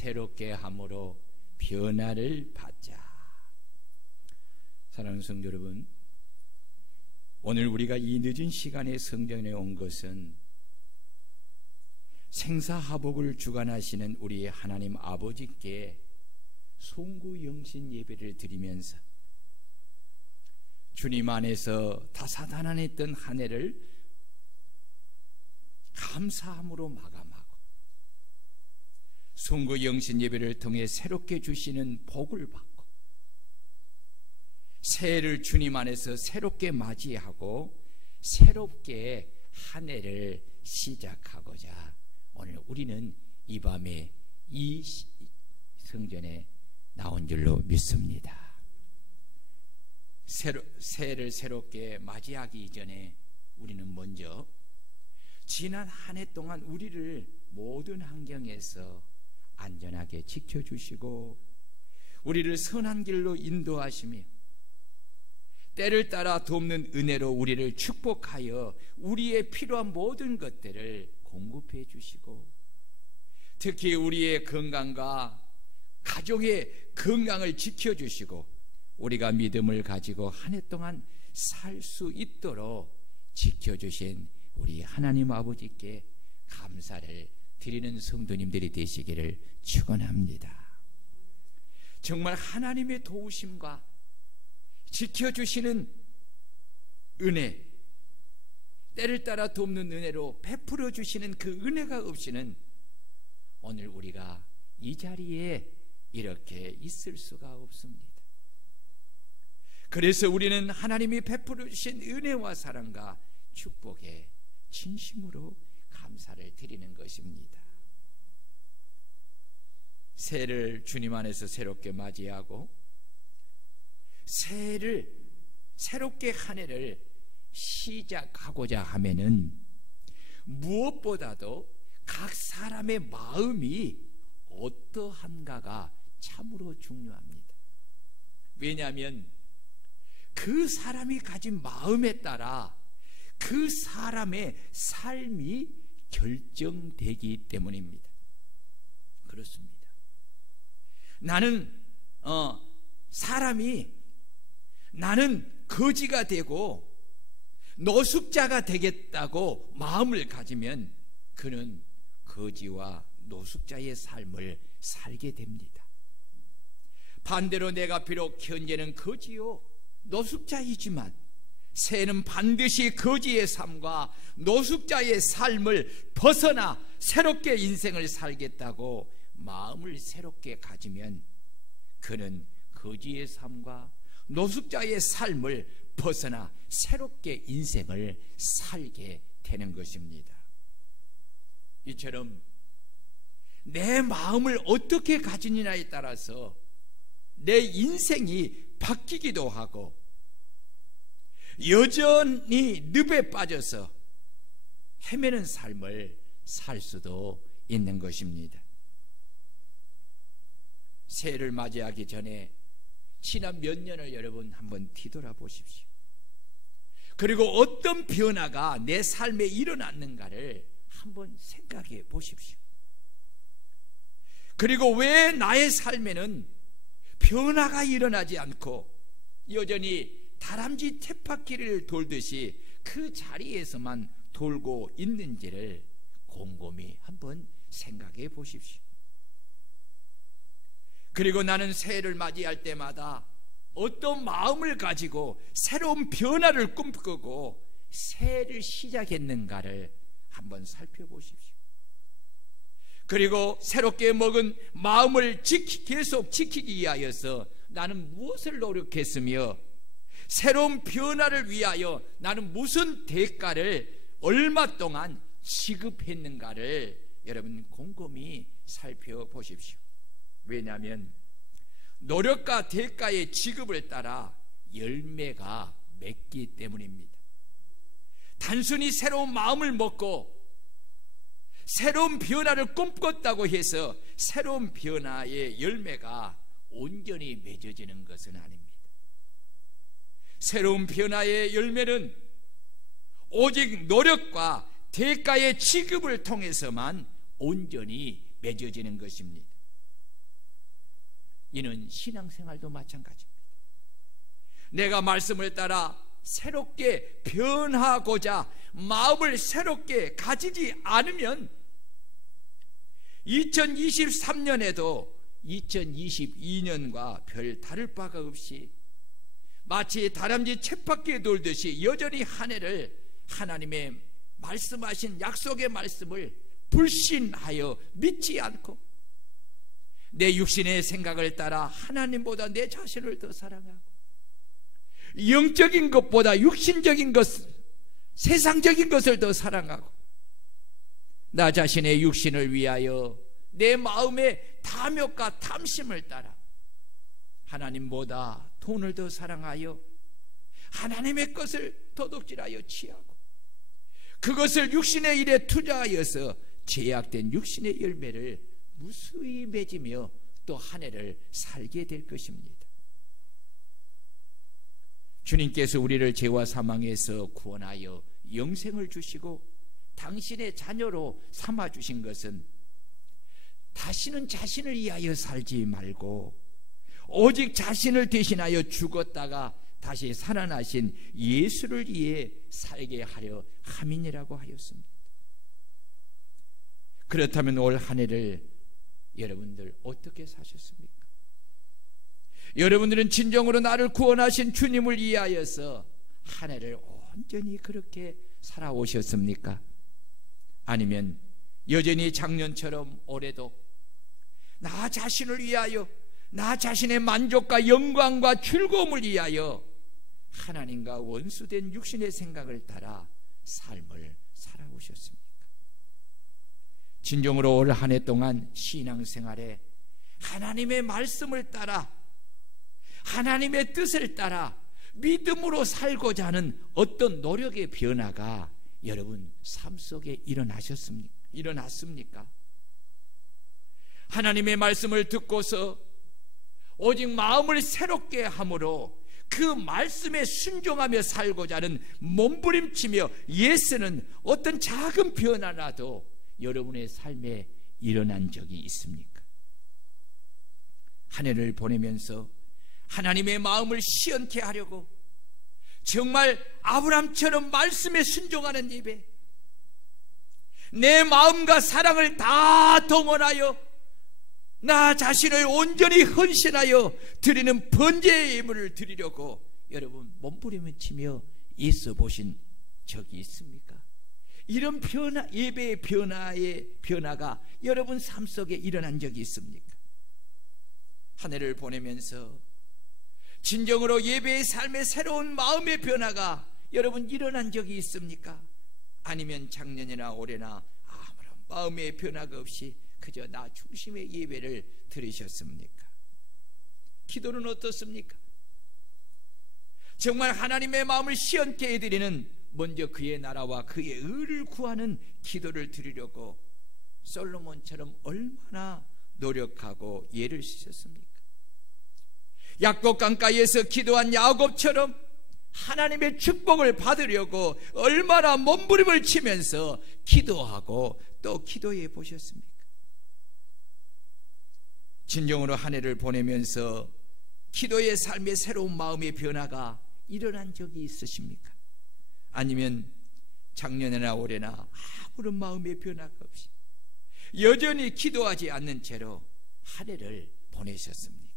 새롭게 함으로 변화를 받자. 사랑하는 성도 여러분, 오늘 우리가 이 늦은 시간에 성전에 온 것은 생사화복을 주관하시는 우리 하나님 아버지께 송구영신 예배를 드리면서 주님 안에서 다사다난했던 한 해를 감사함으로 마감하고 송구영신 예배를 통해 새롭게 주시는 복을 받고 새해를 주님 안에서 새롭게 맞이하고 새롭게 한 해를 시작하고자 오늘 우리는 이 밤에 이 성전에 나온 줄로 믿습니다. 새해를 새롭게 맞이하기 전에 우리는 먼저 지난 한 해 동안 우리를 모든 환경에서 안전하게 지켜주시고 우리를 선한 길로 인도하시며 때를 따라 돕는 은혜로 우리를 축복하여 우리의 필요한 모든 것들을 공급해 주시고 특히 우리의 건강과 가족의 건강을 지켜주시고 우리가 믿음을 가지고 한 해 동안 살 수 있도록 지켜주신 우리 하나님 아버지께 감사를 드리는 성도님들이 되시기를 축원합니다. 정말 하나님의 도우심과 지켜주시는 은혜, 때를 따라 돕는 은혜로 베풀어 주시는 그 은혜가 없이는 오늘 우리가 이 자리에 이렇게 있을 수가 없습니다. 그래서 우리는 하나님이 베풀어 주신 은혜와 사랑과 축복에 진심으로 감사를 드리는 것입니다. 새해를 주님 안에서 새롭게 맞이하고 새해를 새롭게 한 해를 시작하고자 하면은 무엇보다도 각 사람의 마음이 어떠한가가 참으로 중요합니다. 왜냐하면 그 사람이 가진 마음에 따라 그 사람의 삶이 결정되기 때문입니다. 그렇습니다. 나는 사람이 나는 거지가 되고 노숙자가 되겠다고 마음을 가지면 그는 거지와 노숙자의 삶을 살게 됩니다. 반대로 내가 비록 현재는 거지요 노숙자이지만 새해는 반드시 거지의 삶과 노숙자의 삶을 벗어나 새롭게 인생을 살겠다고 마음을 새롭게 가지면 그는 거지의 삶과 노숙자의 삶을 벗어나 새롭게 인생을 살게 되는 것입니다. 이처럼 내 마음을 어떻게 가지느냐에 따라서 내 인생이 바뀌기도 하고 여전히 늪에 빠져서 헤매는 삶을 살 수도 있는 것입니다. 새해를 맞이하기 전에 지난 몇 년을 여러분 한번 뒤돌아보십시오. 그리고 어떤 변화가 내 삶에 일어났는가를 한번 생각해 보십시오. 그리고 왜 나의 삶에는 변화가 일어나지 않고 여전히 다람쥐 쳇바퀴를 돌듯이 그 자리에서만 돌고 있는지를 곰곰이 한번 생각해 보십시오. 그리고 나는 새해를 맞이할 때마다 어떤 마음을 가지고 새로운 변화를 꿈꾸고 새해를 시작했는가를 한번 살펴보십시오. 그리고 새롭게 먹은 마음을 계속 지키기 위하여서 나는 무엇을 노력했으며 새로운 변화를 위하여 나는 무슨 대가를 얼마 동안 지급했는가를 여러분 곰곰이 살펴보십시오. 왜냐하면 노력과 대가의 지급을 따라 열매가 맺기 때문입니다. 단순히 새로운 마음을 먹고 새로운 변화를 꿈꿨다고 해서 새로운 변화의 열매가 온전히 맺어지는 것은 아닙니다. 새로운 변화의 열매는 오직 노력과 대가의 지급을 통해서만 온전히 맺어지는 것입니다. 이는 신앙생활도 마찬가지입니다. 내가 말씀을 따라 새롭게 변하고자 마음을 새롭게 가지지 않으면 2023년에도 2022년과 별 다를 바가 없이 마치 다람쥐 쳇바퀴에 돌듯이 여전히 한 해를 하나님의 말씀하신 약속의 말씀을 불신하여 믿지 않고 내 육신의 생각을 따라 하나님보다 내 자신을 더 사랑하고 영적인 것보다 육신적인 것, 세상적인 것을 더 사랑하고 나 자신의 육신을 위하여 내 마음의 탐욕과 탐심을 따라 하나님보다 돈을 더 사랑하여 하나님의 것을 도둑질하여 취하고 그것을 육신의 일에 투자하여서 제약된 육신의 열매를 무수히 맺으며 또 한 해를 살게 될 것입니다. 주님께서 우리를 죄와 사망에서 구원하여 영생을 주시고 당신의 자녀로 삼아주신 것은 다시는 자신을 위하여 살지 말고 오직 자신을 대신하여 죽었다가 다시 살아나신 예수를 위해 살게 하려 함이니라고 하였습니다. 그렇다면 올 한 해를 여러분들 어떻게 사셨습니까? 여러분들은 진정으로 나를 구원하신 주님을 위하여서 한 해를 온전히 그렇게 살아오셨습니까? 아니면 여전히 작년처럼 올해도 나 자신을 위하여 나 자신의 만족과 영광과 즐거움을 위하여 하나님과 원수된 육신의 생각을 따라 삶을 살아오셨습니까? 진정으로 올 한 해 동안 신앙생활에 하나님의 말씀을 따라 하나님의 뜻을 따라 믿음으로 살고자 하는 어떤 노력의 변화가 여러분 삶 속에 일어났습니까? 하나님의 말씀을 듣고서 오직 마음을 새롭게 함으로 그 말씀에 순종하며 살고자 하는 몸부림치며 애쓰는 어떤 작은 변화라도 여러분의 삶에 일어난 적이 있습니까? 한 해를 보내면서 하나님의 마음을 시원케 하려고 정말 아브람처럼 말씀에 순종하는 예배, 내 마음과 사랑을 다 동원하여 나 자신을 온전히 헌신하여 드리는 번제의 예물을 드리려고 여러분 몸부림치며 애써 보신 적이 있습니까? 이런 변화, 예배의 변화가 여러분 삶 속에 일어난 적이 있습니까? 한 해를 보내면서 진정으로 예배의 삶의 새로운 마음의 변화가 여러분 일어난 적이 있습니까? 아니면 작년이나 올해나 아무런 마음의 변화가 없이 그저 나 중심의 예배를 드리셨습니까? 기도는 어떻습니까? 정말 하나님의 마음을 시원케 해드리는 먼저 그의 나라와 그의 의를 구하는 기도를 드리려고 솔로몬처럼 얼마나 노력하고 예를 쓰셨습니까? 약속 강가에서 기도한 야곱처럼 하나님의 축복을 받으려고 얼마나 몸부림을 치면서 기도하고 또 기도해 보셨습니까? 진정으로 한 해를 보내면서 기도의 삶의 새로운 마음의 변화가 일어난 적이 있으십니까? 아니면 작년이나 올해나 아무런 마음의 변화가 없이 여전히 기도하지 않는 채로 한 해를 보내셨습니까?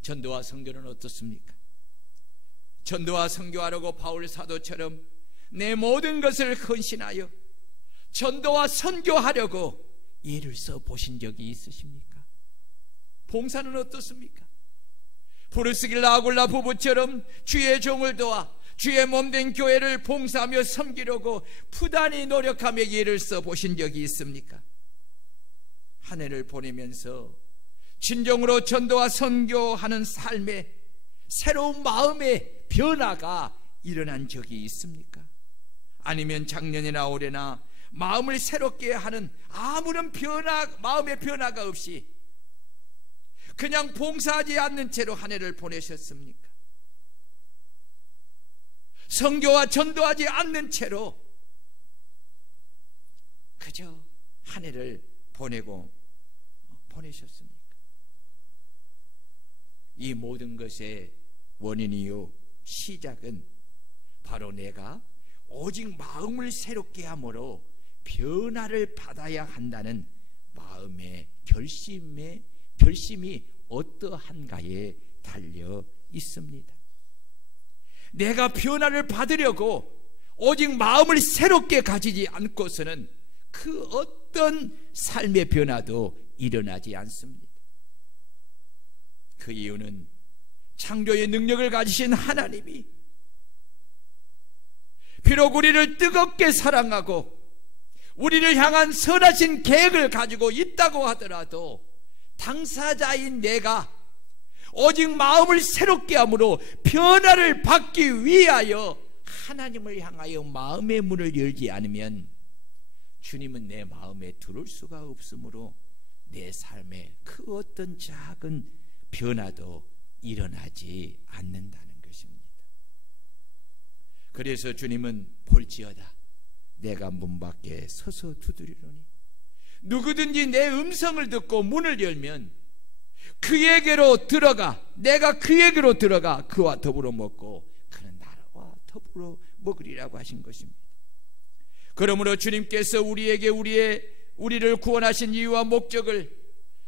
전도와 선교는 어떻습니까? 전도와 선교하려고 바울 사도처럼 내 모든 것을 헌신하여 전도와 선교하려고 예를 써 보신 적이 있으십니까? 봉사는 어떻습니까? 브루스길라 아굴라 부부처럼 주의 종을 도와 주의 몸된 교회를 봉사하며 섬기려고 부단히 노력하며 예를 써 보신 적이 있습니까? 한 해를 보내면서 진정으로 전도와 선교하는 삶에 새로운 마음의 변화가 일어난 적이 있습니까? 아니면 작년이나 올해나 마음을 새롭게 하는 아무런 마음의 변화가 없이 그냥 봉사하지 않는 채로 한 해를 보내셨습니까? 선교와 전도하지 않는 채로 그저 한 해를 보내셨습니까? 이 모든 것의 원인이요 시작은 바로 내가 오직 마음을 새롭게 함으로 변화를 받아야 한다는 마음의 결심이 어떠한가에 달려 있습니다. 내가 변화를 받으려고 오직 마음을 새롭게 가지지 않고서는 그 어떤 삶의 변화도 일어나지 않습니다. 그 이유는 창조의 능력을 가지신 하나님이 비록 우리를 뜨겁게 사랑하고 우리를 향한 선하신 계획을 가지고 있다고 하더라도 당사자인 내가 오직 마음을 새롭게 함으로 변화를 받기 위하여 하나님을 향하여 마음의 문을 열지 않으면 주님은 내 마음에 들어올 수가 없으므로 내 삶에 그 어떤 작은 변화도 일어나지 않는다는 것입니다. 그래서 주님은 볼지어다 내가 문 밖에 서서 두드리노니 누구든지 내 음성을 듣고 문을 열면 그에게로 들어가 내가 그에게로 들어가 그와 더불어 먹고 그는 나와 더불어 먹으리라고 하신 것입니다. 그러므로 주님께서 우리에게 우리를 구원하신 이유와 목적을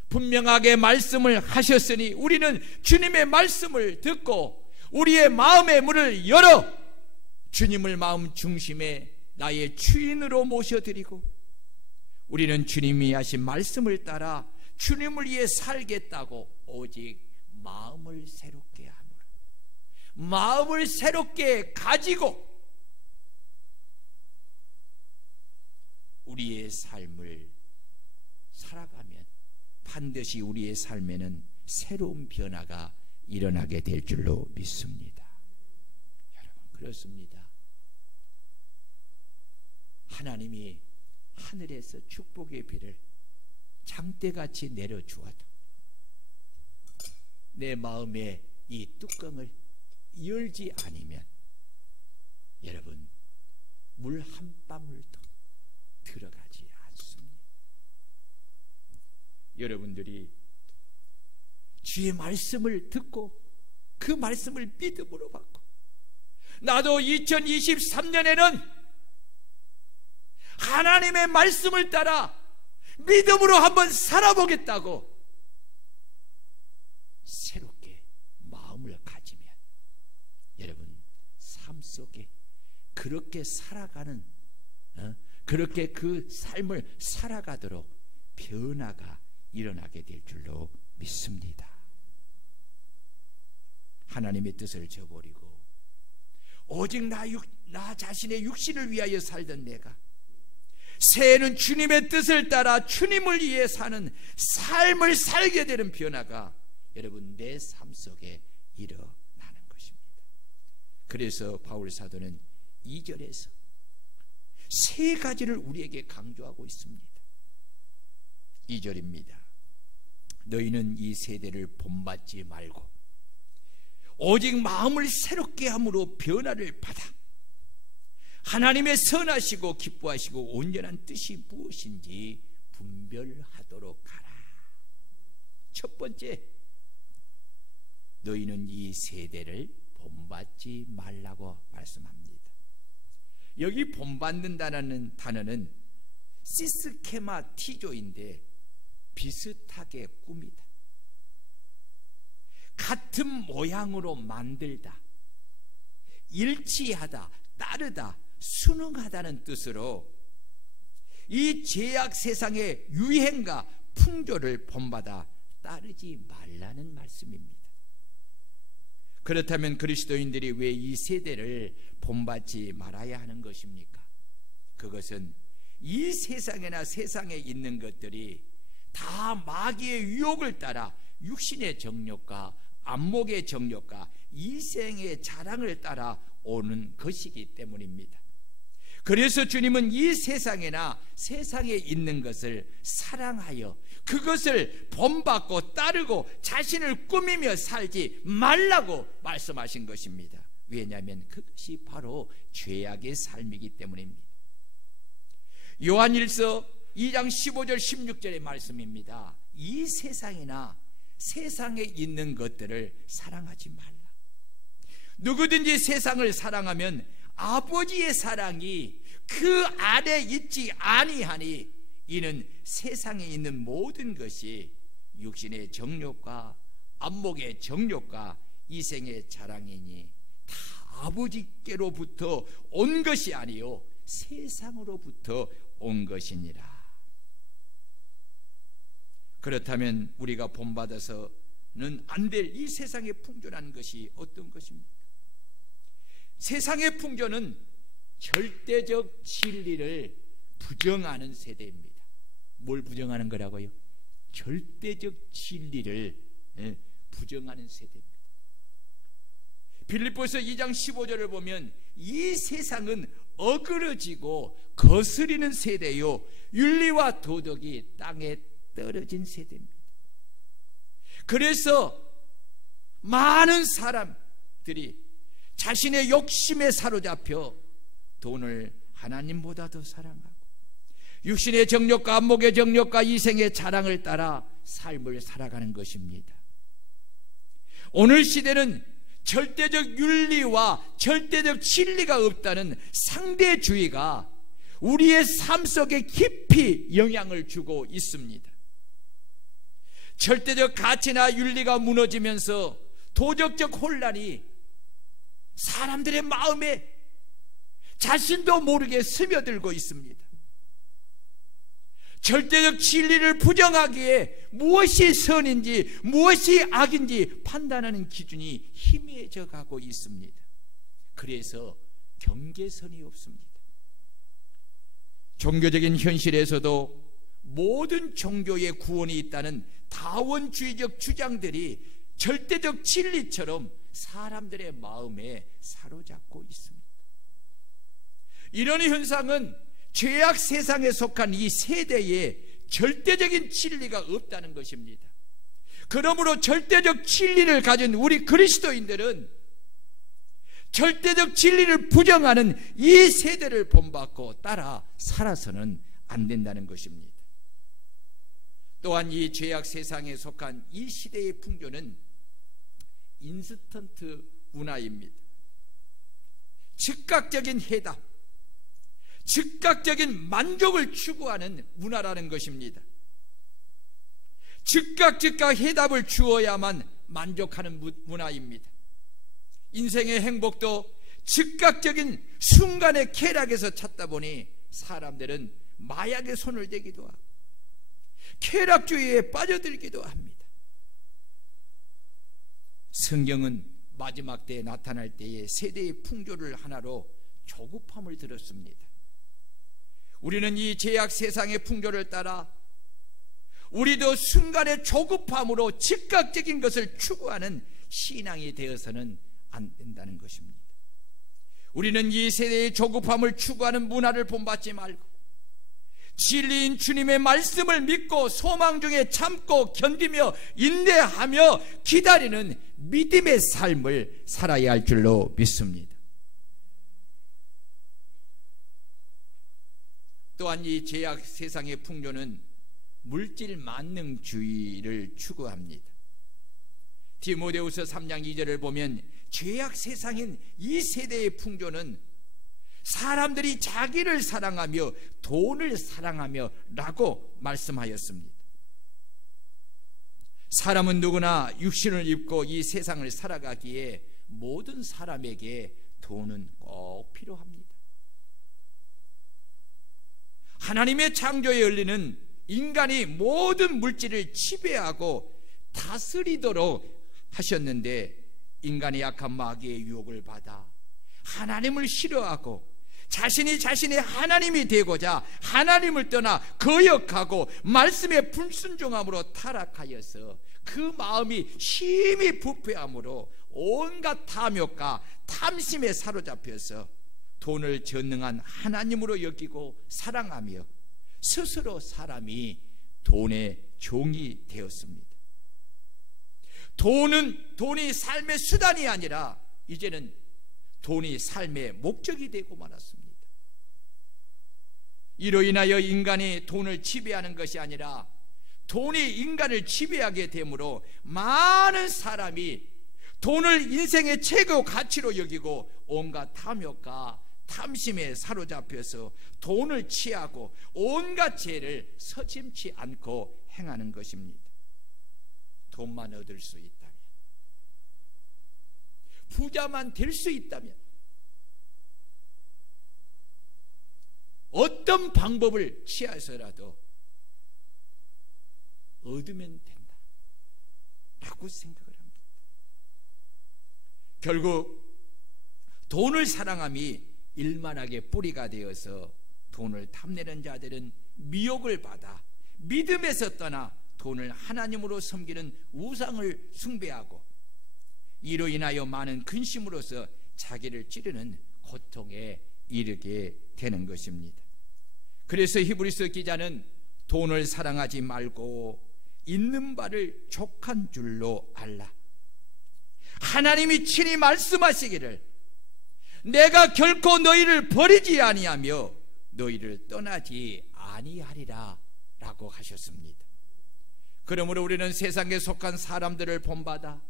분명하게 말씀을 하셨으니 우리는 주님의 말씀을 듣고 우리의 마음의 문을 열어 주님을 마음 중심에 나의 주인으로 모셔드리고 우리는 주님이 하신 말씀을 따라 주님을 위해 살겠다고 오직 마음을 새롭게 함으로 마음을 새롭게 가지고 우리의 삶을 살아가면 반드시 우리의 삶에는 새로운 변화가 일어나게 될 줄로 믿습니다. 여러분 그렇습니다. 하나님이 하늘에서 축복의 비를 장대같이 내려주어도 내 마음에 이 뚜껑을 열지 않으면 여러분 물 한 방울도 들어가지 않습니다. 여러분들이 주의 말씀을 듣고 그 말씀을 믿음으로 받고 나도 2023년에는 하나님의 말씀을 따라 믿음으로 한번 살아보겠다고 새롭게 마음을 가지면 여러분 삶 속에 그렇게 살아가는 그렇게 그 삶을 살아가도록 변화가 일어나게 될 줄로 믿습니다. 하나님의 뜻을 저버리고 오직 나 자신의 육신을 위하여 살던 내가 새해는 주님의 뜻을 따라 주님을 위해 사는 삶을 살게 되는 변화가 여러분 내 삶 속에 일어나는 것입니다. 그래서 바울 사도는 2절에서 세 가지를 우리에게 강조하고 있습니다. 2절입니다. 너희는 이 세대를 본받지 말고 오직 마음을 새롭게 함으로 변화를 받아 하나님의 선하시고 기뻐하시고 온전한 뜻이 무엇인지 분별하도록 하라. 첫 번째, 너희는 이 세대를 본받지 말라고 말씀합니다. 여기 본받는다는 단어는 시스케마티조인데 비슷하게 꾸미다, 같은 모양으로 만들다, 일치하다, 따르다, 순응하다는 뜻으로 이 죄악 세상의 유행과 풍조를 본받아 따르지 말라는 말씀입니다. 그렇다면 그리스도인들이 왜 이 세대를 본받지 말아야 하는 것입니까? 그것은 이 세상에나 세상에 있는 것들이 다 마귀의 유혹을 따라 육신의 정욕과 안목의 정욕과 이생의 자랑을 따라 오는 것이기 때문입니다. 그래서 주님은 이 세상에나 세상에 있는 것을 사랑하여 그것을 본받고 따르고 자신을 꾸미며 살지 말라고 말씀하신 것입니다. 왜냐하면 그것이 바로 죄악의 삶이기 때문입니다. 요한일서 2장 15절 16절의 말씀입니다. 이 세상이나 세상에 있는 것들을 사랑하지 말라. 누구든지 세상을 사랑하면 아버지의 사랑이 그 안에 있지 아니하니 이는 세상에 있는 모든 것이 육신의 정욕과 안목의 정욕과 이생의 자랑이니 다 아버지께로부터 온 것이 아니요 세상으로부터 온 것이니라. 그렇다면 우리가 본받아서는 안 될 이 세상에 풍조라는 것이 어떤 것입니까? 세상의 풍조는 절대적 진리를 부정하는 세대입니다. 뭘 부정하는 거라고요? 절대적 진리를 부정하는 세대입니다. 빌립보서 2장 15절을 보면 이 세상은 어그러지고 거스리는 세대요 윤리와 도덕이 땅에 떨어진 세대입니다. 그래서 많은 사람들이 자신의 욕심에 사로잡혀 돈을 하나님보다 더 사랑하고 육신의 정욕과 안목의 정욕과 이생의 자랑을 따라 삶을 살아가는 것입니다. 오늘 시대는 절대적 윤리와 절대적 진리가 없다는 상대주의가 우리의 삶 속에 깊이 영향을 주고 있습니다. 절대적 가치나 윤리가 무너지면서 도덕적 혼란이 사람들의 마음에 자신도 모르게 스며들고 있습니다. 절대적 진리를 부정하기에 무엇이 선인지 무엇이 악인지 판단하는 기준이 희미해져 가고 있습니다. 그래서 경계선이 없습니다. 종교적인 현실에서도 모든 종교의 구원이 있다는 다원주의적 주장들이 절대적 진리처럼 사람들의 마음에 사로잡고 있습니다. 이런 현상은 죄악 세상에 속한 이 세대에 절대적인 진리가 없다는 것입니다. 그러므로 절대적 진리를 가진 우리 그리스도인들은 절대적 진리를 부정하는 이 세대를 본받고 따라 살아서는 안 된다는 것입니다. 또한 이 죄악 세상에 속한 이 시대의 풍조는 인스턴트 문화입니다. 즉각적인 해답, 즉각적인 만족을 추구하는 문화라는 것입니다. 즉각 해답을 주어야만 만족하는 문화입니다. 인생의 행복도 즉각적인 순간의 쾌락에서 찾다 보니 사람들은 마약에 손을 대기도 하고 쾌락주의에 빠져들기도 합니다. 성경은 마지막 때에 나타날 때에 세대의 풍조를 하나로 조급함을 들었습니다. 우리는 이 죄악 세상의 풍조를 따라 우리도 순간의 조급함으로 즉각적인 것을 추구하는 신앙이 되어서는 안 된다는 것입니다. 우리는 이 세대의 조급함을 추구하는 문화를 본받지 말고 진리인 주님의 말씀을 믿고 소망 중에 참고 견디며 인내하며 기다리는 믿음의 삶을 살아야 할 줄로 믿습니다. 또한 이 죄악 세상의 풍조는 물질 만능주의를 추구합니다. 디모데후서 3장 2절을 보면 죄악 세상인 이 세대의 풍조는 사람들이 자기를 사랑하며 돈을 사랑하며 라고 말씀하였습니다. 사람은 누구나 육신을 입고 이 세상을 살아가기에 모든 사람에게 돈은 꼭 필요합니다. 하나님의 창조에 열리는 인간이 모든 물질을 지배하고 다스리도록 하셨는데 인간이 약한 마귀의 유혹을 받아 하나님을 싫어하고 자신의 하나님이 되고자 하나님을 떠나 거역하고 말씀에 불순종함으로 타락하여서 그 마음이 심히 부패함으로 온갖 탐욕과 탐심에 사로잡혀서 돈을 전능한 하나님으로 여기고 사랑하며 스스로 사람이 돈의 종이 되었습니다. 돈이 삶의 수단이 아니라 이제는 돈이 삶의 목적이 되고 말았습니다. 이로 인하여 인간이 돈을 지배하는 것이 아니라 돈이 인간을 지배하게 되므로 많은 사람이 돈을 인생의 최고 가치로 여기고 온갖 탐욕과 탐심에 사로잡혀서 돈을 취하고 온갖 죄를 서슴지 않고 행하는 것입니다. 돈만 얻을 수 있다면, 부자만 될 수 있다면 어떤 방법을 취해서라도 얻으면 된다 라고 생각을 합니다. 결국 돈을 사랑함이 일만하게 뿌리가 되어서 돈을 탐내는 자들은 미혹을 받아 믿음에서 떠나 돈을 하나님으로 섬기는 우상을 숭배하고 이로 인하여 많은 근심으로서 자기를 찌르는 고통에 이르게 되는 것입니다. 그래서 히브리서 기자는 돈을 사랑하지 말고 있는 바를 족한 줄로 알라. 하나님이 친히 말씀하시기를 내가 결코 너희를 버리지 아니하며 너희를 떠나지 아니하리라 라고 하셨습니다. 그러므로 우리는 세상에 속한 사람들을 본받아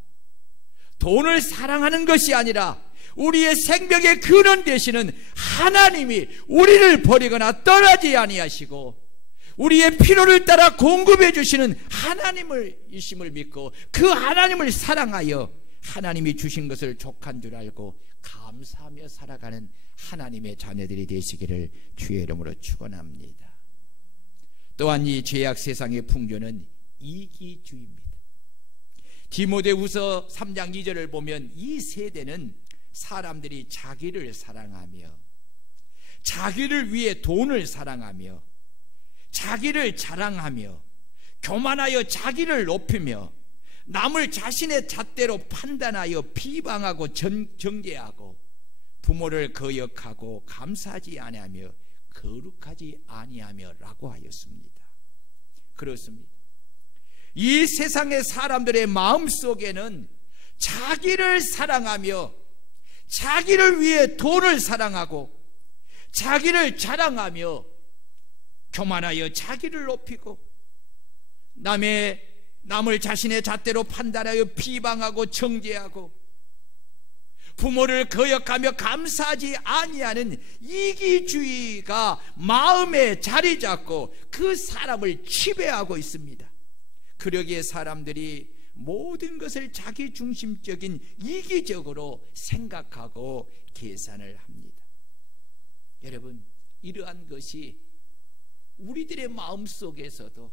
돈을 사랑하는 것이 아니라 우리의 생명의 근원 되시는 하나님이 우리를 버리거나 떠나지 아니하시고 우리의 필요를 따라 공급해 주시는 하나님을 이심을 믿고 그 하나님을 사랑하여 하나님이 주신 것을 족한 줄 알고 감사하며 살아가는 하나님의 자녀들이 되시기를 주의 이름으로 축원합니다. 또한 이 죄악 세상의 풍조는 이기주의입니다. 디모데후서 3장 2절을 보면 이 세대는 사람들이 자기를 사랑하며 자기를 위해 돈을 사랑하며 자기를 자랑하며 교만하여 자기를 높이며 남을 자신의 잣대로 판단하여 비방하고 정죄하고 부모를 거역하고 감사하지 아니하며 거룩하지 아니하며 라고 하였습니다. 그렇습니다. 이 세상의 사람들의 마음속에는 자기를 사랑하며 자기를 위해 돈을 사랑하고 자기를 자랑하며 교만하여 자기를 높이고 남을 자신의 잣대로 판단하여 비방하고 정죄하고 부모를 거역하며 감사하지 아니하는 이기주의가 마음에 자리 잡고 그 사람을 지배하고 있습니다. 그러기에 사람들이 모든 것을 자기 중심적인 이기적으로 생각하고 계산을 합니다. 여러분, 이러한 것이 우리들의 마음속에서도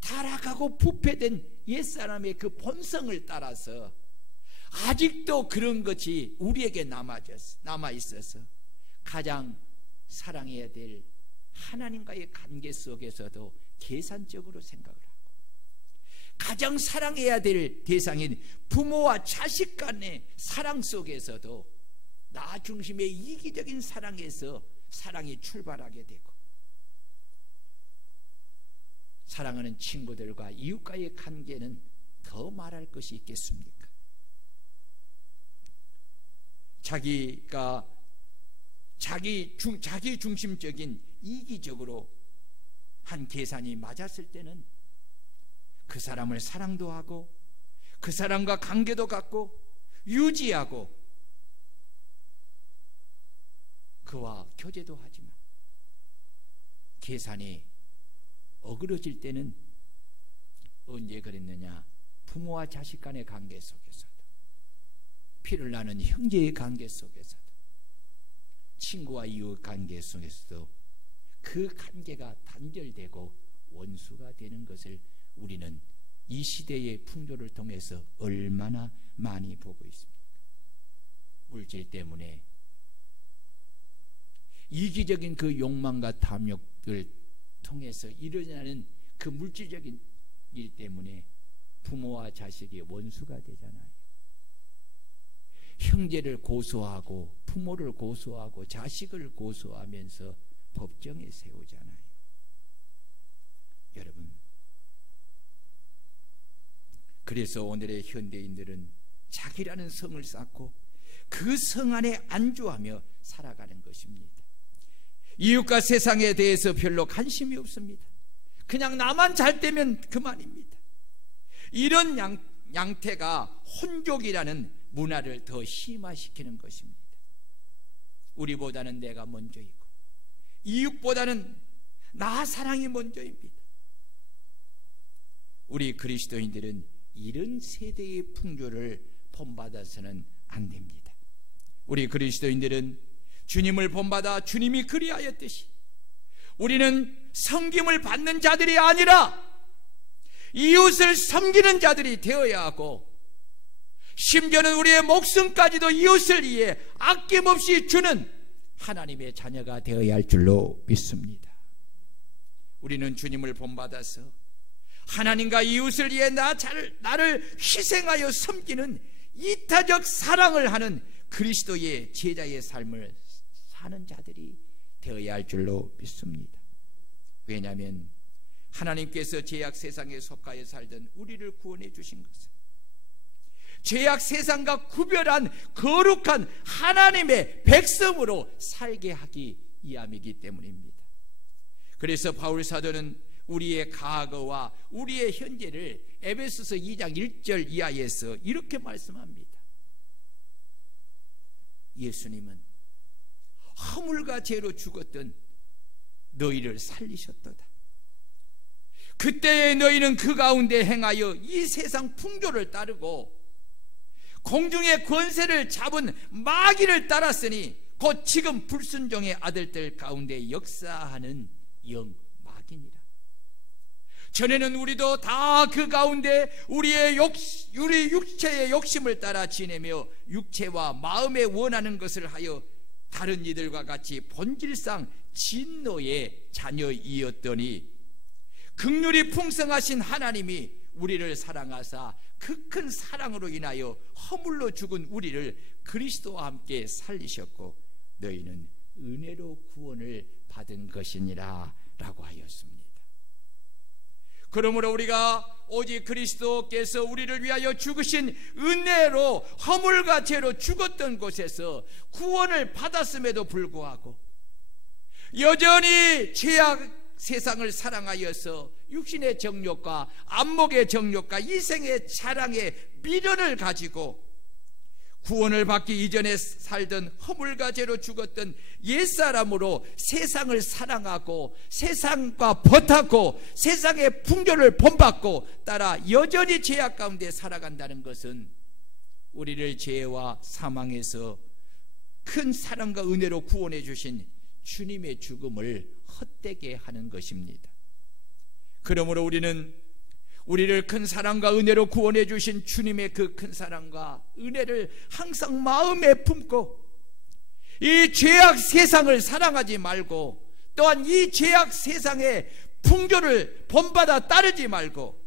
타락하고 부패된 옛사람의 그 본성을 따라서 아직도 그런 것이 우리에게 남아있어서 가장 사랑해야 될 하나님과의 관계 속에서도 계산적으로 생각을 하고 가장 사랑해야 될 대상인 부모와 자식 간의 사랑 속에서도 나 중심의 이기적인 사랑에서 사랑이 출발하게 되고 사랑하는 친구들과 이웃과의 관계는 더 말할 것이 있겠습니까? 자기 중심적인 이기적으로 한 계산이 맞았을 때는 그 사람을 사랑도 하고 그 사람과 관계도 갖고 유지하고 그와 교제도 하지만 계산이 어그러질 때는 언제 그랬느냐? 부모와 자식 간의 관계 속에서도 피를 나는 형제의 관계 속에서도 친구와 이웃 관계 속에서도 그 관계가 단절되고 원수가 되는 것을 우리는 이 시대의 풍조를 통해서 얼마나 많이 보고 있습니까? 물질 때문에 이기적인 그 욕망과 탐욕을 통해서 일어나는 그 물질적인 일 때문에 부모와 자식이 원수가 되잖아요. 형제를 고소하고 부모를 고소하고 자식을 고소하면서 법정에 세우잖아요. 여러분, 그래서 오늘의 현대인들은 자기라는 성을 쌓고 그 성 안에 안주하며 살아가는 것입니다. 이웃과 세상에 대해서 별로 관심이 없습니다. 그냥 나만 잘 되면 그만입니다. 이런 양태가 혼족이라는 문화를 더 심화시키는 것입니다. 우리보다는 내가 먼저이고 이웃보다는 나 사랑이 먼저입니다. 우리 그리스도인들은 이런 세대의 풍조를 본받아서는 안 됩니다. 우리 그리스도인들은 주님을 본받아 주님이 그리하였듯이 우리는 섬김을 받는 자들이 아니라 이웃을 섬기는 자들이 되어야 하고, 심지어는 우리의 목숨까지도 이웃을 위해 아낌없이 주는 하나님의 자녀가 되어야 할 줄로 믿습니다. 우리는 주님을 본받아서 하나님과 이웃을 위해 나를 희생하여 섬기는 이타적 사랑을 하는 그리스도의 제자의 삶을 사는 자들이 되어야 할 줄로 믿습니다. 왜냐하면 하나님께서 죄악 세상에 속하여 살던 우리를 구원해 주신 것은 죄악 세상과 구별한 거룩한 하나님의 백성으로 살게 하기 위함이기 때문입니다. 그래서 바울 사도는 우리의 과거와 우리의 현재를 에베소서 2장 1절 이하에서 이렇게 말씀합니다. 예수님은 허물과 죄로 죽었던 너희를 살리셨도다. 그때의 너희는 그 가운데 행하여 이 세상 풍조를 따르고 공중의 권세를 잡은 마귀를 따랐으니 곧 지금 불순종의 아들들 가운데 역사하는 영 마귀니라. 전에는 우리도 다 그 가운데 우리 육체의 욕심을 따라 지내며 육체와 마음에 원하는 것을 하여 다른 이들과 같이 본질상 진노의 자녀이었더니 긍휼이 풍성하신 하나님이 우리를 사랑하사 그 큰 사랑으로 인하여 허물로 죽은 우리를 그리스도와 함께 살리셨고 너희는 은혜로 구원을 받은 것이니라 라고 하였습니다. 그러므로 우리가 오직 그리스도께서 우리를 위하여 죽으신 은혜로 허물과 죄로 죽었던 곳에서 구원을 받았음에도 불구하고 여전히 죄악 세상을 사랑하여서 육신의 정욕과 안목의 정욕과 이생의 자랑의 미련을 가지고 구원을 받기 이전에 살던 허물과 죄로 죽었던 옛사람으로 세상을 사랑하고 세상과 버타고 세상의 풍조를 본받고 따라 여전히 죄악 가운데 살아간다는 것은 우리를 죄와 사망에서 큰 사랑과 은혜로 구원해 주신 주님의 죽음을 헛되게 하는 것입니다. 그러므로 우리를 큰 사랑과 은혜로 구원해 주신 주님의 그 큰 사랑과 은혜를 항상 마음에 품고 이 죄악 세상을 사랑하지 말고 또한 이 죄악 세상의 풍조를 본받아 따르지 말고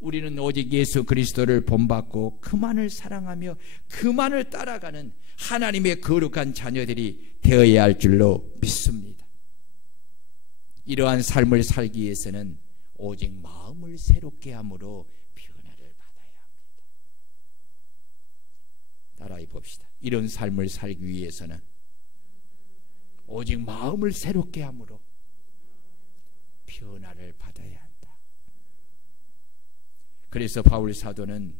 우리는 오직 예수 그리스도를 본받고 그만을 사랑하며 그만을 따라가는 하나님의 거룩한 자녀들이 되어야 할 줄로 믿습니다. 이러한 삶을 살기 위해서는 오직 마음을 새롭게 함으로 변화를 받아야 합니다. 따라해 봅시다. 이런 삶을 살기 위해서는 오직 마음을 새롭게 함으로 변화를 받아야 한다. 그래서 바울 사도는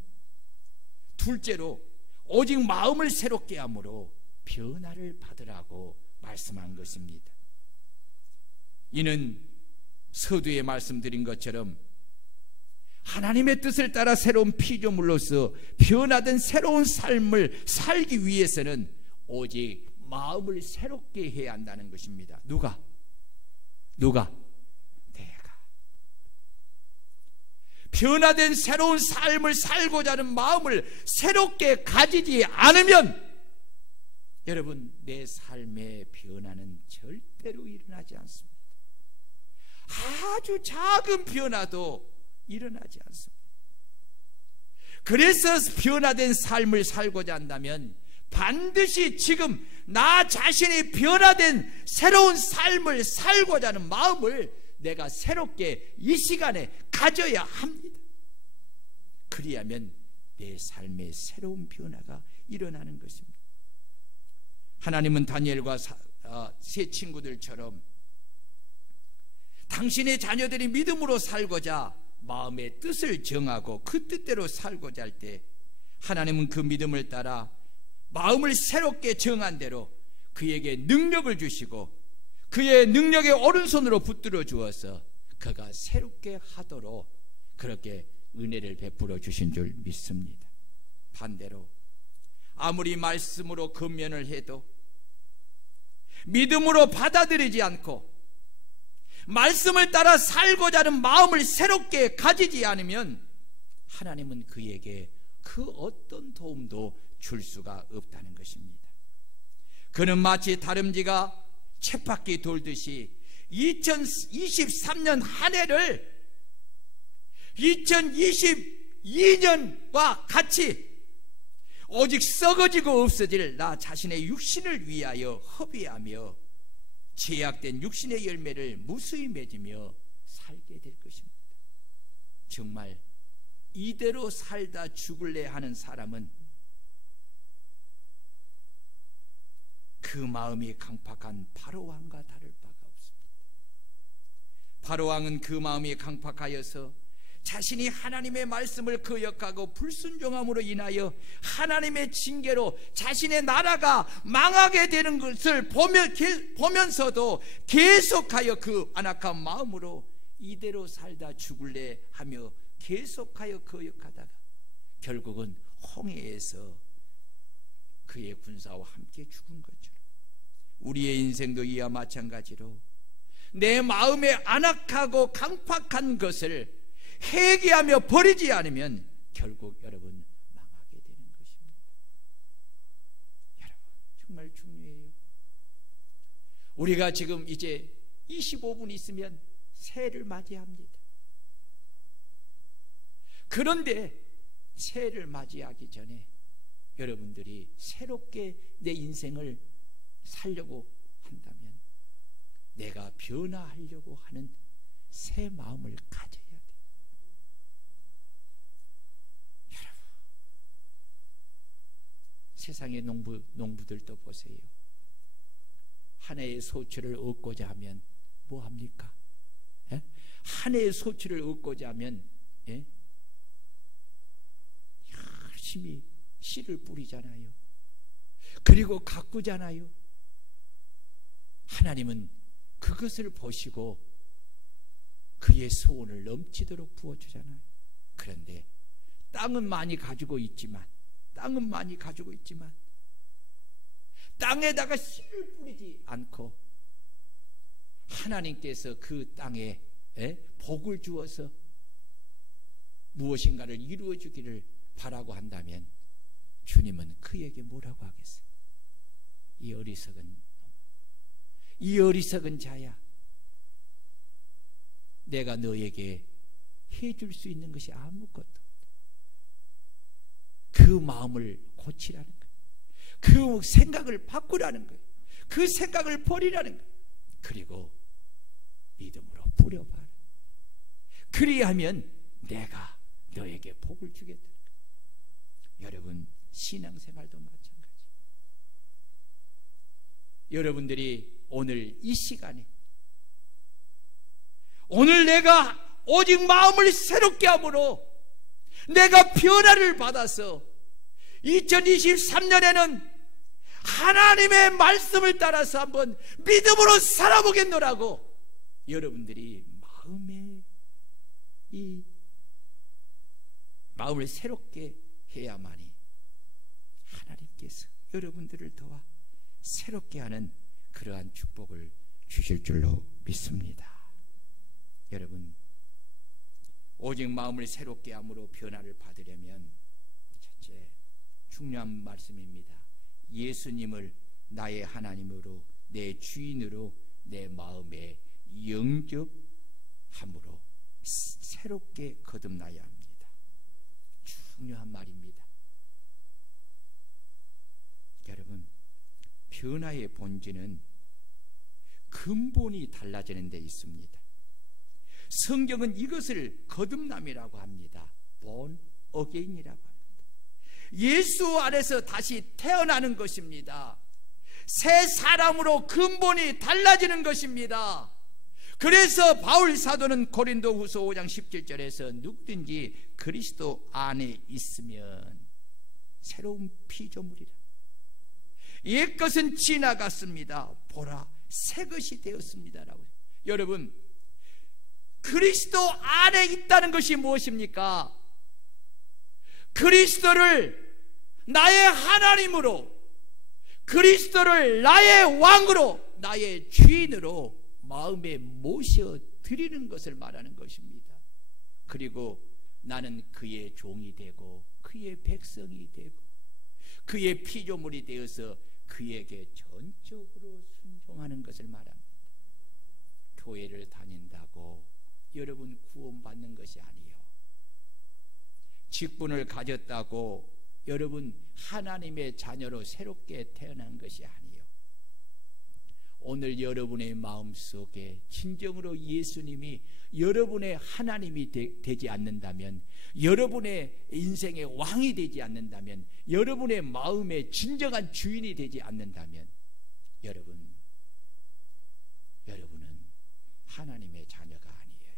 둘째로 오직 마음을 새롭게 함으로 변화를 받으라고 말씀한 것입니다. 이는 서두에 말씀드린 것처럼 하나님의 뜻을 따라 새로운 피조물로서 변화된 새로운 삶을 살기 위해서는 오직 마음을 새롭게 해야 한다는 것입니다. 누가? 내가. 변화된 새로운 삶을 살고자 하는 마음을 새롭게 가지지 않으면 여러분, 내 삶의 변화는 절대로 일어나지 않습니다. 아주 작은 변화도 일어나지 않습니다. 그래서 변화된 삶을 살고자 한다면 반드시 지금 나 자신이 변화된 새로운 삶을 살고자 하는 마음을 내가 새롭게 이 시간에 가져야 합니다. 그리하면 내 삶의 새로운 변화가 일어나는 것입니다. 하나님은 다니엘과 세 친구들처럼 당신의 자녀들이 믿음으로 살고자 마음의 뜻을 정하고 그 뜻대로 살고자 할 때 하나님은 그 믿음을 따라 마음을 새롭게 정한 대로 그에게 능력을 주시고 그의 능력의 오른손으로 붙들어 주어서 그가 새롭게 하도록 그렇게 은혜를 베풀어 주신 줄 믿습니다. 반대로 아무리 말씀으로 권면을 해도 믿음으로 받아들이지 않고 말씀을 따라 살고자 하는 마음을 새롭게 가지지 않으면 하나님은 그에게 그 어떤 도움도 줄 수가 없다는 것입니다. 그는 마치 다름쥐가 쳇바퀴 돌듯이 2023년 한 해를 2022년과 같이 오직 썩어지고 없어질 나 자신의 육신을 위하여 허비하며 제약된 육신의 열매를 무수히 맺으며 살게 될 것입니다. 정말 이대로 살다 죽을래 하는 사람은 그 마음이 강팍한 바로왕과 다를 바가 없습니다. 바로왕은 그 마음이 강팍하여서 자신이 하나님의 말씀을 거역하고 불순종함으로 인하여 하나님의 징계로 자신의 나라가 망하게 되는 것을 보면서도 계속하여 그 안악한 마음으로 이대로 살다 죽을래 하며 계속하여 거역하다가 결국은 홍해에서 그의 군사와 함께 죽은 것처럼 우리의 인생도 이와 마찬가지로 내 마음에 안악하고 강팍한 것을 회개하며 버리지 않으면 결국 여러분 망하게 되는 것입니다. 여러분 정말 중요해요. 우리가 지금 이제 25분 있으면 새해를 맞이합니다. 그런데 새해를 맞이하기 전에 여러분들이 새롭게 내 인생을 살려고 한다면 내가 변화하려고 하는 새 마음을 가져야 돼요. 여러분 세상의 농부들도 보세요. 한 해의 소출을 얻고자 하면 뭐 합니까? 예? 한 해의 소출을 얻고자 하면 예? 열심히 씨를 뿌리잖아요. 그리고 가꾸잖아요. 하나님은 그것을 보시고 그의 소원을 넘치도록 부어주잖아요. 그런데 땅은 많이 가지고 있지만 땅에다가 씨를 뿌리지 않고 하나님께서 그 땅에 복을 주어서 무엇인가를 이루어 주기를 바라고 한다면 주님은 그에게 뭐라고 하겠어요? 이 어리석은 자야, 내가 너에게 해줄 수 있는 것이 아무것도 없다. 그 마음을 고치라는 거예요. 그 생각을 바꾸라는 거예요. 그 생각을 버리라는 거예요. 그리고 믿음으로 뿌려봐라. 그리하면 내가 너에게 복을 주겠다. 여러분 신앙생활도 마찬가지. 여러분들이 오늘 이 시간에 오늘 내가 오직 마음을 새롭게 함으로 내가 변화를 받아서 2023년에는 하나님의 말씀을 따라서 한번 믿음으로 살아보겠노라고 여러분들이 마음을 새롭게 해야만이 하나님께서 여러분들을 도와 새롭게 하는 그러한 축복을 주실 줄로 믿습니다. 여러분 오직 마음을 새롭게 함으로 변화를 받으려면 첫째 중요한 말씀입니다. 예수님을 나의 하나님으로 내 주인으로 내 마음에 영접함으로 새롭게 거듭나야 합니다. 중요한 말입니다. 여러분 변화의 본질은 근본이 달라지는 데 있습니다. 성경은 이것을 거듭남이라고 합니다. born again이라고 합니다. 예수 안에서 다시 태어나는 것입니다. 새 사람으로 근본이 달라지는 것입니다. 그래서 바울 사도는 고린도후서 5장 17절에서 누구든지 그리스도 안에 있으면 새로운 피조물이라. 옛것은 지나갔습니다. 보라, 새것이 되었습니다라고. 여러분, 그리스도 안에 있다는 것이 무엇입니까? 그리스도를 나의 하나님으로, 그리스도를 나의 왕으로, 나의 주인으로 마음에 모셔 드리는 것을 말하는 것입니다. 그리고 나는 그의 종이 되고 그의 백성이 되고 그의 피조물이 되어서 그에게 전적으로 순종하는 것을 말합니다. 교회를 다닌다고 여러분 구원받는 것이 아니에요. 직분을 가졌다고 여러분 하나님의 자녀로 새롭게 태어난 것이 아니에요. 오늘 여러분의 마음속에 진정으로 예수님이 여러분의 하나님이 되지 않는다면, 여러분의 인생의 왕이 되지 않는다면, 여러분의 마음의 진정한 주인이 되지 않는다면 여러분은 하나님의 자녀가 아니에요.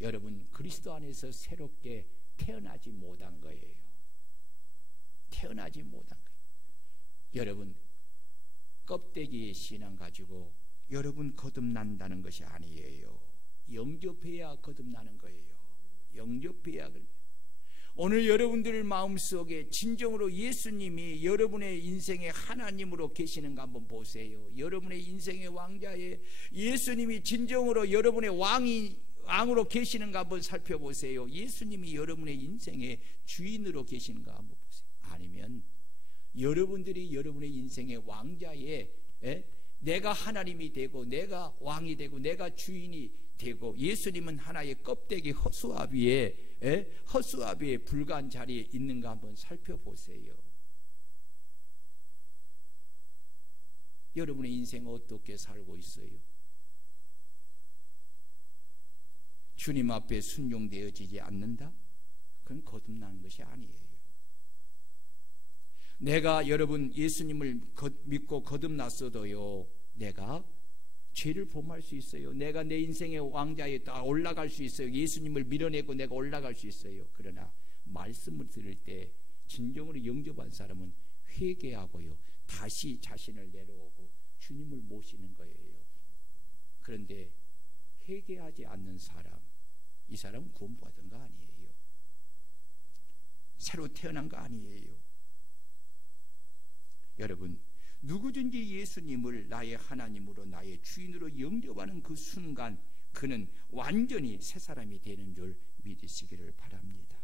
여러분 그리스도 안에서 새롭게 태어나지 못한 거예요. 태어나지 못한 거예요. 여러분 껍데기의 신앙 가지고 여러분 거듭난다는 것이 아니에요. 영접해야 거듭나는 거예요. 영접해야. 오늘 여러분들 마음속에 진정으로 예수님이 여러분의 인생의 하나님으로 계시는가 한번 보세요. 여러분의 인생의 왕자에 예수님이 진정으로 여러분의 왕으로 계시는가 한번 살펴보세요. 예수님이 여러분의 인생의 주인으로 계시는가 한번 보세요. 아니면 여러분들이 여러분의 인생의 왕자에 내가 하나님이 되고 내가 왕이 되고 내가 주인이 되고 예수님은 하나의 껍데기 허수아비 위에 불과한 자리에 있는가 한번 살펴보세요. 여러분의 인생 어떻게 살고 있어요? 주님 앞에 순종되어지지 않는다? 그건 거듭나는 것이 아니에요. 내가 여러분 예수님을 믿고 거듭났어도요, 내가 죄를 범할 수 있어요. 내가 내 인생의 왕자에 다 올라갈 수 있어요. 예수님을 밀어내고 내가 올라갈 수 있어요. 그러나 말씀을 들을 때 진정으로 영접한 사람은 회개하고요, 다시 자신을 내려오고 주님을 모시는 거예요. 그런데 회개하지 않는 사람, 이 사람은 구원받은 거 아니에요. 새로 태어난 거 아니에요. 여러분, 누구든지 예수님을 나의 하나님으로 나의 주인으로 영접하는 그 순간 그는 완전히 새 사람이 되는 줄 믿으시기를 바랍니다.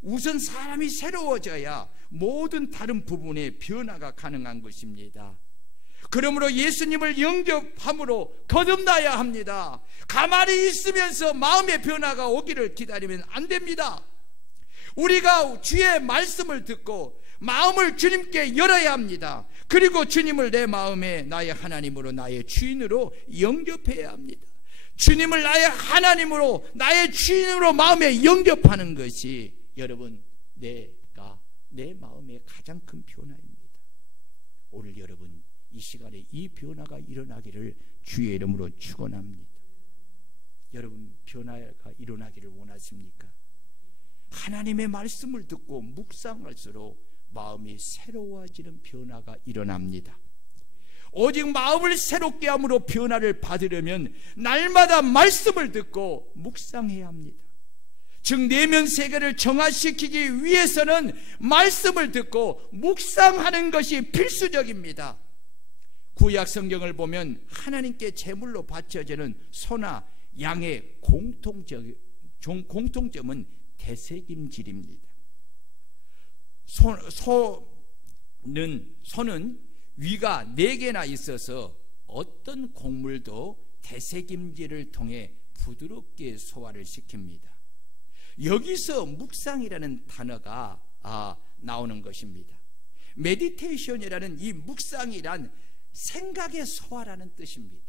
우선 사람이 새로워져야 모든 다른 부분에 변화가 가능한 것입니다. 그러므로 예수님을 영접함으로 거듭나야 합니다. 가만히 있으면서 마음의 변화가 오기를 기다리면 안 됩니다. 우리가 주의 말씀을 듣고 마음을 주님께 열어야 합니다. 그리고 주님을 내 마음에 나의 하나님으로 나의 주인으로 영접해야 합니다. 주님을 나의 하나님으로 나의 주인으로 마음에 영접하는 것이 여러분 내가 내 마음의 가장 큰 변화입니다. 오늘 여러분 이 시간에 이 변화가 일어나기를 주의 이름으로 축원합니다. 여러분 변화가 일어나기를 원하십니까? 하나님의 말씀을 듣고 묵상할수록 마음이 새로워지는 변화가 일어납니다. 오직 마음을 새롭게 함으로 변화를 받으려면 날마다 말씀을 듣고 묵상해야 합니다. 즉 내면 세계를 정화시키기 위해서는 말씀을 듣고 묵상하는 것이 필수적입니다. 구약 성경을 보면 하나님께 제물로 바쳐지는 소나 양의 공통점은 되새김질입니다. 소는 위가 4개나 있어서 어떤 곡물도 되새김질을 통해 부드럽게 소화를 시킵니다. 여기서 묵상이라는 단어가 나오는 것입니다. 메디테이션이라는 이 묵상이란 생각의 소화라는 뜻입니다.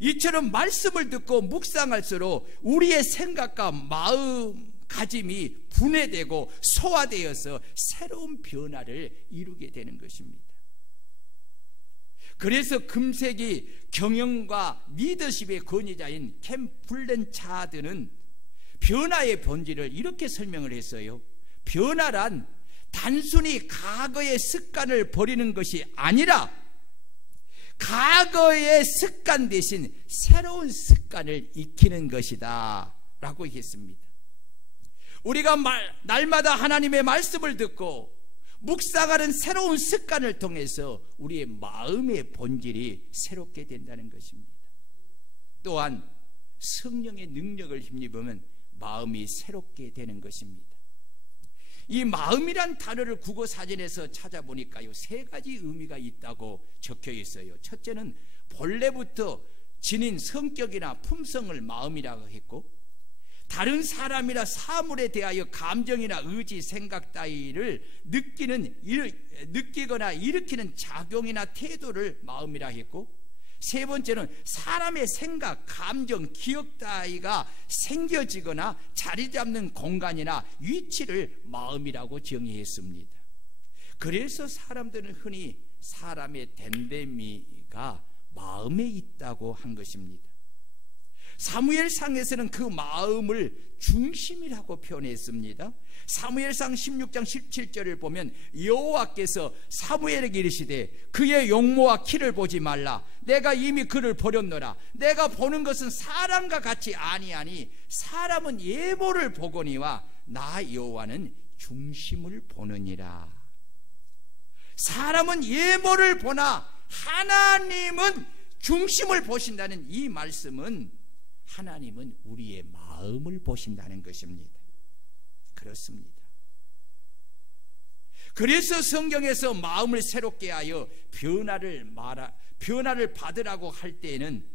이처럼 말씀을 듣고 묵상할수록 우리의 생각과 마음가짐이 분해되고 소화되어서 새로운 변화를 이루게 되는 것입니다. 그래서 금세기 경영과 리더십의 권위자인 캠 블렌차드는 변화의 본질을 이렇게 설명을 했어요. 변화란 단순히 과거의 습관을 버리는 것이 아니라 과거의 습관 대신 새로운 습관을 익히는 것이다 라고 했습니다. 우리가 날마다 하나님의 말씀을 듣고 묵상하는 새로운 습관을 통해서 우리의 마음의 본질이 새롭게 된다는 것입니다. 또한 성령의 능력을 힘입으면 마음이 새롭게 되는 것입니다. 이 마음이란 단어를 국어사전에서 찾아보니까요, 3가지 의미가 있다고 적혀 있어요. 첫째는 본래부터 지닌 성격이나 품성을 마음이라고 했고, 다른 사람이나 사물에 대하여 감정이나 의지, 생각 따위를 느끼거나 일으키는 작용이나 태도를 마음이라 했고, 세 번째는 사람의 생각, 감정, 기억 따위가 생겨지거나 자리 잡는 공간이나 위치를 마음이라고 정의했습니다. 그래서 사람들은 흔히 사람의 됨됨이가 마음에 있다고 한 것입니다. 사무엘상에서는 그 마음을 중심이라고 표현했습니다. 사무엘상 16장 17절을 보면 여호와께서 사무엘에게 이르시되 그의 용모와 키를 보지 말라. 내가 이미 그를 버렸노라. 내가 보는 것은 사람과 같이 아니하니 사람은 예모를 보거니와 나 여호와는 중심을 보느니라. 사람은 예모를 보나 하나님은 중심을 보신다는 이 말씀은 하나님은 우리의 마음을 보신다는 것입니다. 그렇습니다. 그래서 성경에서 마음을 새롭게 하여 변화를 받으라고 할 때에는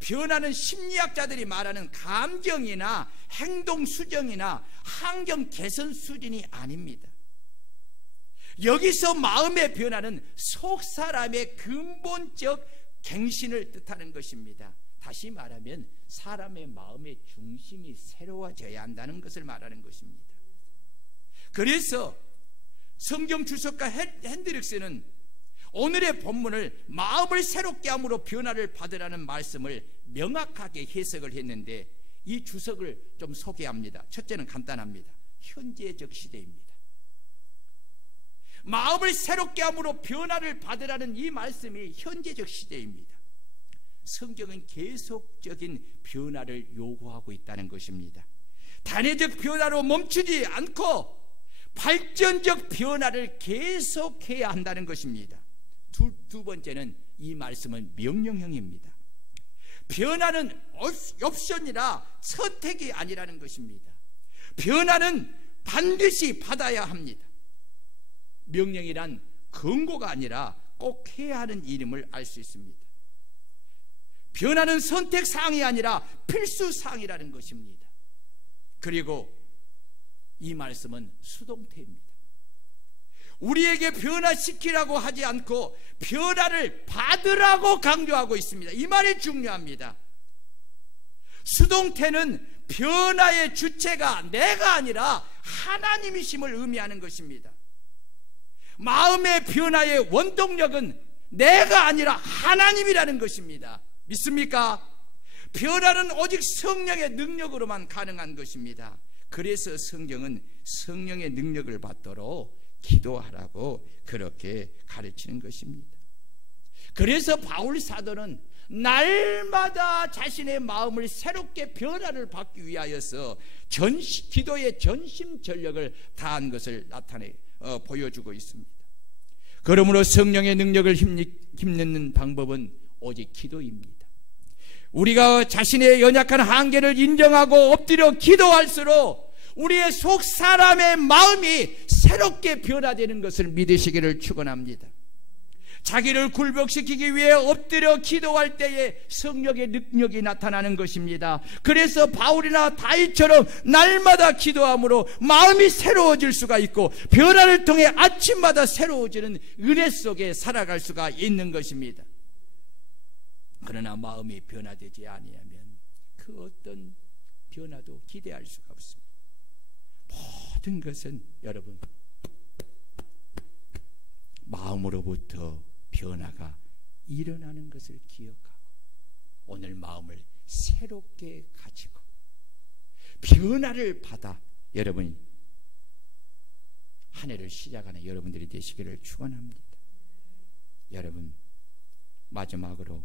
변화는 심리학자들이 말하는 감정이나 행동 수정이나 환경 개선 수준이 아닙니다. 여기서 마음의 변화는 속 사람의 근본적 갱신을 뜻하는 것입니다. 다시 말하면 사람의 마음의 중심이 새로워져야 한다는 것을 말하는 것입니다. 그래서 성경 주석가 핸드릭스는 오늘의 본문을 마음을 새롭게 함으로 변화를 받으라는 말씀을 명확하게 해석을 했는데, 이 주석을 좀 소개합니다. 첫째는 간단합니다. 현재적 시대입니다. 마음을 새롭게 함으로 변화를 받으라는 이 말씀이 현재적 시대입니다. 성경은 계속적인 변화를 요구하고 있다는 것입니다. 단회적 변화로 멈추지 않고 발전적 변화를 계속해야 한다는 것입니다. 두 번째는 이 말씀은 명령형입니다. 변화는 옵션이라 선택이 아니라는 것입니다. 변화는 반드시 받아야 합니다. 명령이란 권고가 아니라 꼭 해야 하는 일임을 알 수 있습니다. 변화는 선택사항이 아니라 필수사항이라는 것입니다. 그리고 이 말씀은 수동태입니다. 우리에게 변화시키라고 하지 않고 변화를 받으라고 강조하고 있습니다. 이 말이 중요합니다. 수동태는 변화의 주체가 내가 아니라 하나님이심을 의미하는 것입니다. 마음의 변화의 원동력은 내가 아니라 하나님이라는 것입니다. 믿습니까? 변화는 오직 성령의 능력으로만 가능한 것입니다. 그래서 성경은 성령의 능력을 받도록 기도하라고 그렇게 가르치는 것입니다. 그래서 바울 사도는 날마다 자신의 마음을 새롭게 변화를 받기 위하여서 기도의 전심전력을 다한 것을 보여주고 있습니다. 그러므로 성령의 능력을 힘내는 방법은 오직 기도입니다. 우리가 자신의 연약한 한계를 인정하고 엎드려 기도할수록 우리의 속 사람의 마음이 새롭게 변화되는 것을 믿으시기를 축원합니다. 자기를 굴복시키기 위해 엎드려 기도할 때에 성령의 능력이 나타나는 것입니다. 그래서 바울이나 다윗처럼 날마다 기도함으로 마음이 새로워질 수가 있고 변화를 통해 아침마다 새로워지는 은혜 속에 살아갈 수가 있는 것입니다. 그러나 마음이 변화되지 아니하면 그 어떤 변화도 기대할 수가 없습니다. 모든 것은 여러분 마음으로부터 변화가 일어나는 것을 기억하고 오늘 마음을 새롭게 가지고 변화를 받아 여러분이 한 해를 시작하는 여러분들이 되시기를 축원합니다. 여러분, 마지막으로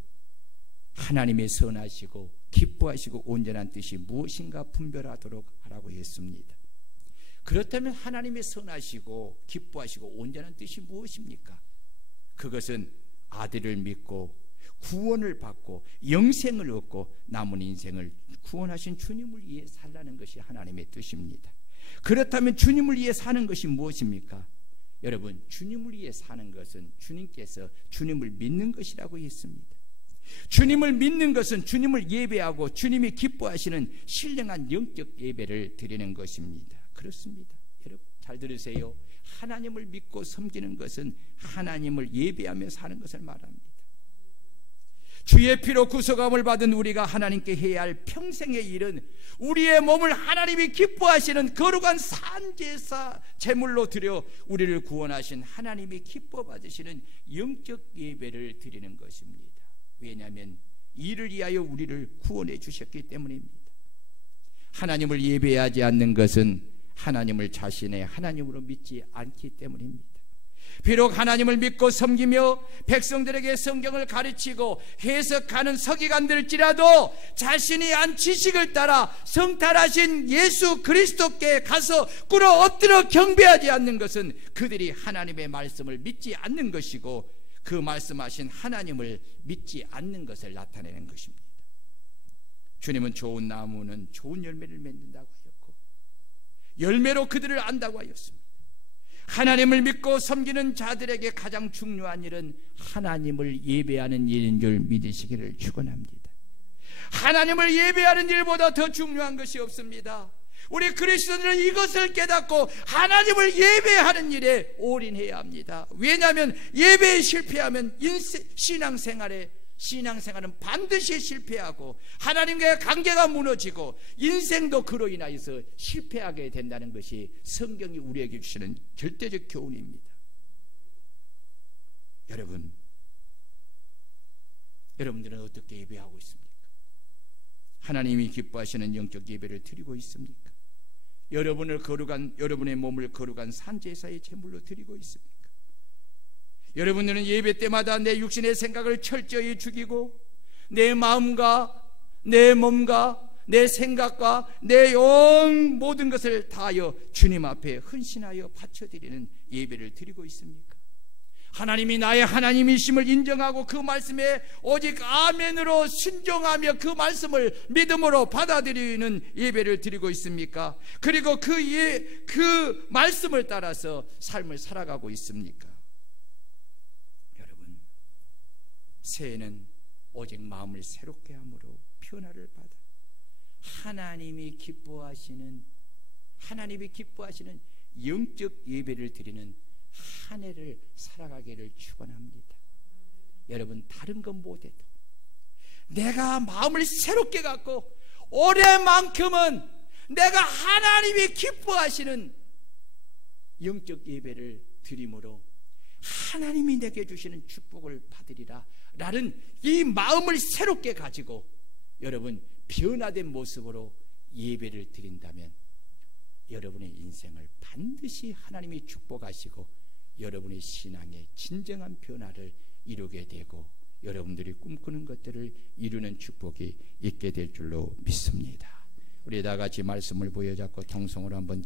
하나님의 선하시고 기뻐하시고 온전한 뜻이 무엇인가 분별하도록 하라고 했습니다. 그렇다면 하나님의 선하시고 기뻐하시고 온전한 뜻이 무엇입니까? 그것은 아들을 믿고 구원을 받고 영생을 얻고 남은 인생을 구원하신 주님을 위해 살라는 것이 하나님의 뜻입니다. 그렇다면 주님을 위해 사는 것이 무엇입니까? 여러분, 주님을 위해 사는 것은 주님께서 주님을 믿는 것이라고 했습니다. 주님을 믿는 것은 주님을 예배하고 주님이 기뻐하시는 신령한 영적 예배를 드리는 것입니다. 그렇습니다. 여러분 잘 들으세요. 하나님을 믿고 섬기는 것은 하나님을 예배하며 사는 것을 말합니다. 주의 피로 구속함을 받은 우리가 하나님께 해야 할 평생의 일은 우리의 몸을 하나님이 기뻐하시는 거룩한 산제사 제물로 드려 우리를 구원하신 하나님이 기뻐 받으시는 영적 예배를 드리는 것입니다. 왜냐하면 이를 위하여 우리를 구원해 주셨기 때문입니다. 하나님을 예배하지 않는 것은 하나님을 자신의 하나님으로 믿지 않기 때문입니다. 비록 하나님을 믿고 섬기며 백성들에게 성경을 가르치고 해석하는 서기관들일지라도 자신이 안 지식을 따라 성탈하신 예수 그리스도께 가서 꿇어 엎드려 경배하지 않는 것은 그들이 하나님의 말씀을 믿지 않는 것이고 그 말씀하신 하나님을 믿지 않는 것을 나타내는 것입니다. 주님은 좋은 나무는 좋은 열매를 맺는다고 하였고 열매로 그들을 안다고 하였습니다. 하나님을 믿고 섬기는 자들에게 가장 중요한 일은 하나님을 예배하는 일인 줄 믿으시기를 축원합니다. 하나님을 예배하는 일보다 더 중요한 것이 없습니다. 우리 그리스도인들은 이것을 깨닫고 하나님을 예배하는 일에 올인해야 합니다. 왜냐하면 예배에 실패하면 신앙생활은 반드시 실패하고 하나님과의 관계가 무너지고 인생도 그로 인하여서 실패하게 된다는 것이 성경이 우리에게 주시는 절대적 교훈입니다. 여러분들은 어떻게 예배하고 있습니까? 하나님이 기뻐하시는 영적 예배를 드리고 있습니까? 여러분의 몸을 거룩한 산제사의 제물로 드리고 있습니까? 여러분들은 예배 때마다 내 육신의 생각을 철저히 죽이고 내 마음과 내 몸과 내 생각과 내 영 모든 것을 다하여 주님 앞에 헌신하여 바쳐드리는 예배를 드리고 있습니까? 하나님이 나의 하나님이심을 인정하고 그 말씀에 오직 아멘으로 순종하며 그 말씀을 믿음으로 받아들이는 예배를 드리고 있습니까? 그리고 그 말씀을 따라서 삶을 살아가고 있습니까? 여러분, 새해는 오직 마음을 새롭게 함으로 변화를 받아 하나님이 기뻐하시는 영적 예배를 드리는 한 해를 살아가기를 축원합니다. 여러분, 다른 것 못해도 내가 마음을 새롭게 갖고 올해만큼은 내가 하나님이 기뻐하시는 영적 예배를 드림으로 하나님이 내게 주시는 축복을 받으리라 라는 이 마음을 새롭게 가지고 여러분 변화된 모습으로 예배를 드린다면 여러분의 인생을 반드시 하나님이 축복하시고 여러분의 신앙의 진정한 변화를 이루게 되고 여러분들이 꿈꾸는 것들을 이루는 축복이 있게 될 줄로 믿습니다. 우리 다 같이 말씀을 보여잡고 통성으로 한번